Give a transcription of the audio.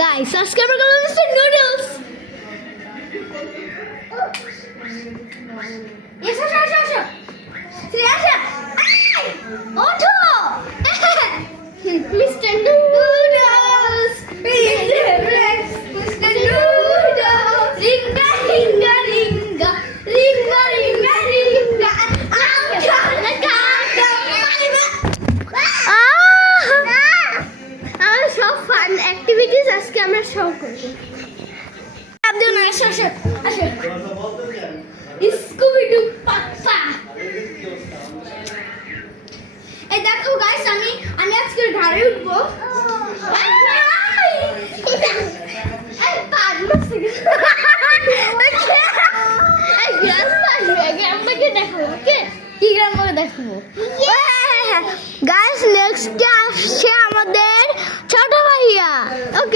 Guys আজকে আমরা করলাম হচ্ছে নুডলস। এসো এসো এসো এসো শ্রেয়াসা ওঠো mister noodles mister noodles ring a ring a ring a ring a ring a ring a আমি সব ফান অ্যাক্টিভিটিস আজকে আমরা সব করব। আব্দুল আসো আসো আসো স্কুবি ডু পাপা। এই দেখো গাইস আমি আজকে ঘাড়ে উঠবো।